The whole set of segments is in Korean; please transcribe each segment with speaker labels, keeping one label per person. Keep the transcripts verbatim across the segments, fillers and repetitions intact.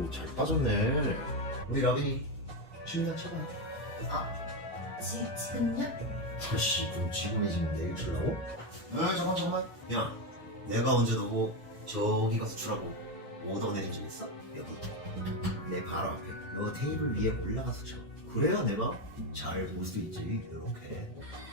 Speaker 1: 아유 잘 빠졌네. 우리 라빈이 춤이나 춰봐.
Speaker 2: 아, 지, 지금요?
Speaker 1: 아씨 좀 지금이 지금 내일 추려고? 아 잠깐 잠깐. 야 내가 언제 너 저기 가서 추라고 오더 내린 적 있어? 여기 내 바로 앞에 너 테이블 위에 올라가서 쳐. 그래야 내가 잘 볼 수 있지. 이렇게.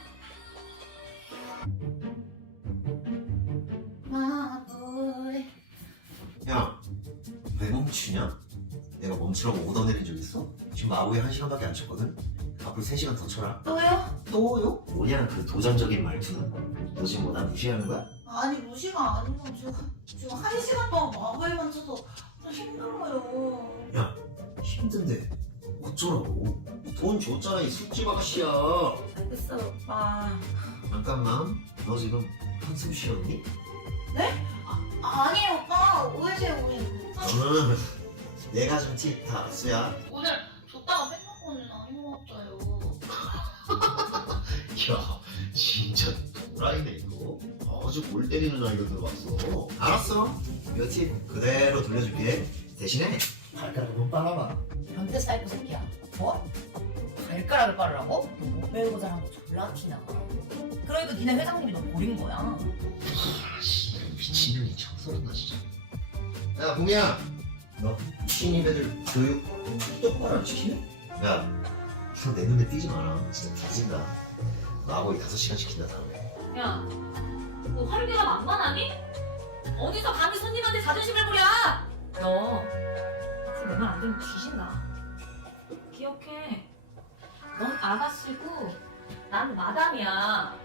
Speaker 2: 마블.
Speaker 1: 야, 왜 멈추냐? 내가 멈추라고 오더 내린 적 있어? 지금 마구에 한 시간밖에 안 쳤거든? 앞으로 세 시간 더 쳐라.
Speaker 2: 또요?
Speaker 1: 또요? 뭐냐 그 도전적인 말투는? 너 지금 뭐 나 무시하는 거야?
Speaker 2: 아니, 무시가 아니고 지금, 지금 한 시간 동안 마블만 쳐서 좀 힘들어요.
Speaker 1: 야, 힘든데 어쩌라고? 돈 줬잖아 이 술집 아가씨야.
Speaker 2: 알겠어요, 오빠.
Speaker 1: 잠깐만, 너 지금 한숨 쉬었니?
Speaker 2: 아, 아니에요, 오빠. 오해세요, 오해.
Speaker 1: 너는 내가 준 팁 다 압수야.
Speaker 2: 오늘 줬다가 뺏는 거는 아닌 것 같아요.
Speaker 1: 야, 진짜 도라이네 이거. 아주 골 때리는 아이가 들어왔어. 알았어. 이거 팁 그대로 돌려줄게. 대신에 발가락 한번 빨아봐.
Speaker 3: 변태 사이코 새끼야. 뭐? 발가락을 빠르라고? 너못 배우고 자란 거 졸라 티나. 그러니까 니네 회장님이 너 버린 거야.
Speaker 1: 아씨, 미친년이 척설었나 진짜. 야, 붕이야. 너 신입 애들 교육 똑바로 안 시키네? 야, 너 내 눈에 띄지 마라. 진짜 뒤진다. 나하고 이 다섯 시간 시킨다 다음에.
Speaker 4: 야, 너 활기가 만만하니? 어디서 감히 손님한테 자존심을 부려? 너 지금 내 말 안 들으면 뒤진다. 기억해. 넌 아가씨고 난 마담이야.